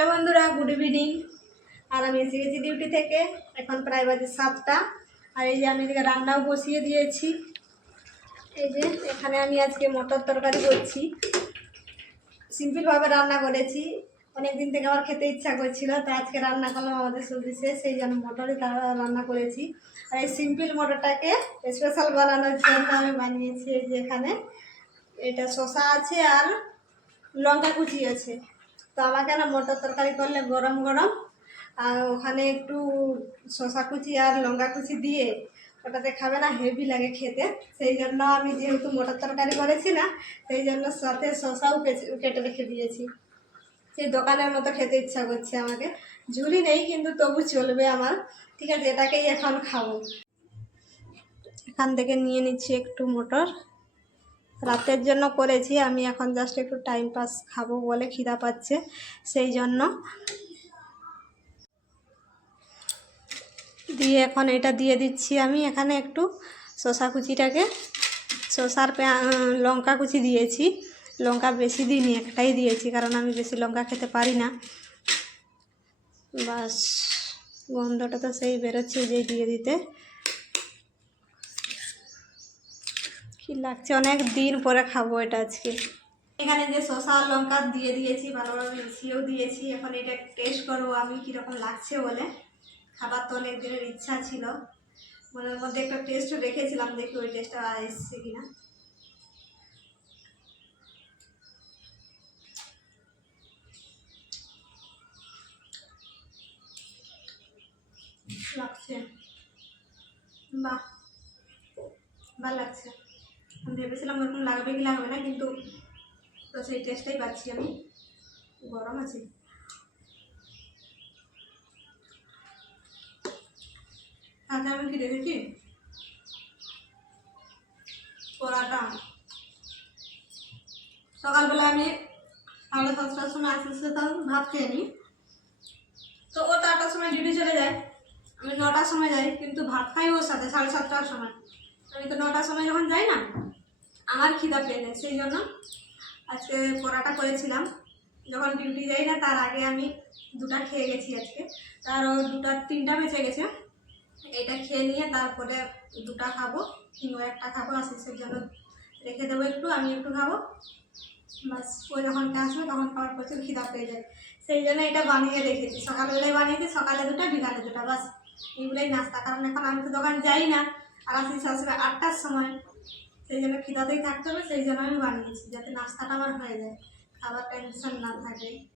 Hello বন্ধুরা, good evening. আর আমি এসে গেছি ডিউটি থেকে। এখন প্রায় বাজে 7টা। আর এই যে আমি এদিকে রান্নাও বসিয়ে দিয়েছি। এই যে এখানে আমি আজকে মটর তরকারি করছি। সিম্পলভাবে রান্না করেছি, অনেক দিন থেকে আমার খেতে ইচ্ছা করছিল, তো আজকে রান্না করলাম। আমাদের সবজি শেষ, সেই জন্য মটরই রান্না করেছি। আর এই সিম্পল মটরটাকে স্পেশাল বানানোর জন্য আমি বানিয়েছি। এই যে এখানে এটা শসা আছে আর লঙ্কা কুচি আছে। তো আমাকে না মটর তরকারি করলে গরম গরম আর ওখানে একটু শসা কুচি আর লঙ্কা কুচি দিয়ে ওটাতে খাবে না, হেভি লাগে খেতে। সেই জন্য আমি যেহেতু মটর তরকারি করেছি না, সেই জন্য সাথে শসাও কেটে রেখে দিয়েছি। সেই দোকানের মতো খেতে ইচ্ছা করছে আমাকে। ঝুলি নেই কিন্তু তবু চলবে আমার। ঠিক আছে, এটাকেই এখন খাবো। এখান থেকে নিয়ে নিচ্ছি একটু মটর, রাতের জন্য করেছি আমি। এখন জাস্ট একটু টাইম পাস খাবো বলে, খিদা পাচ্ছে সেই জন্য। দিয়ে এখন এটা দিয়ে দিচ্ছি আমি এখানে একটু শসা কুচিটাকে। শসার লঙ্কা কুচি দিয়েছি, লঙ্কা বেশি দিইনি, একটাই দিয়েছি, কারণ আমি বেশি লঙ্কা খেতে পারি না। বাস, গন্ধটা তো সেই বেরোচ্ছে যে দিয়ে দিতে। কি লাগছে, অনেক দিন পরে খাবো এটা আজকে। এখানে যে শসা আর লঙ্কা দিয়ে দিয়েছি, ভালোভাবে মিশিয়েও দিয়েছি। এখন এটা টেস্ট করবো আমি কীরকম লাগছে বলে। খাবার তো অনেক দিনের ইচ্ছা ছিল, মনের মধ্যে একটা টেস্টও রেখেছিলাম, দেখি ওই টেস্টটা এসছে কিনা। লাগছে, বাহ, ভালো লাগছে। আমি ভেবেছিলাম ওরকম লাগবে কি লাগবে না, কিন্তু তো সেই টেস্টটাই পাচ্ছি আমি। গরম আছে, তাতে আমি কি দেখেছি পরাটা। সকালবেলা আমি 7:30টার সময় আসতে ভাত খেয়ে নিই। তো ও তো 8টার সময় ডিউটি চলে যায়, আমি 9টার সময় যাই, কিন্তু ভাত খাই ওর সাথে 7:30টার সময়। আমি তো 9টার সময় যখন যাই না, আমার খিদা পেয়ে যায়। সেই জন্য আজকে পরাটা করেছিলাম। যখন ডিউটি যাই না তার আগে আমি 2টা খেয়ে গেছি আজকে। তার 2টা 3টা বেঁচে গেছে। এটা খেয়ে নিয়ে তারপরে 2টা খাবো, কিংবা 1টা খাবো। আশিসের জন্য রেখে দেবো একটু, আমি একটু খাবো। বাস, ও যখন আসবে তখন খাবার প্রচুর খিদা পেয়ে যায়। সেই জন্য এটা বানিয়ে রেখেছি। সকালবেলায় বানিয়েছি, সকালে 2টা বিকালে 2টা, বাস এইগুলোই নাস্তা। কারণ এখন আমি তো দোকান যাই না, আর আশিস আসবে 8টার সময়। সেই জন্য খিদাতেই থাকতে হবে, সেই জন্য আমি বানিয়েছি, যাতে নাস্তাটা আমার হয়ে যায়, খাবার টেনশন না থাকে।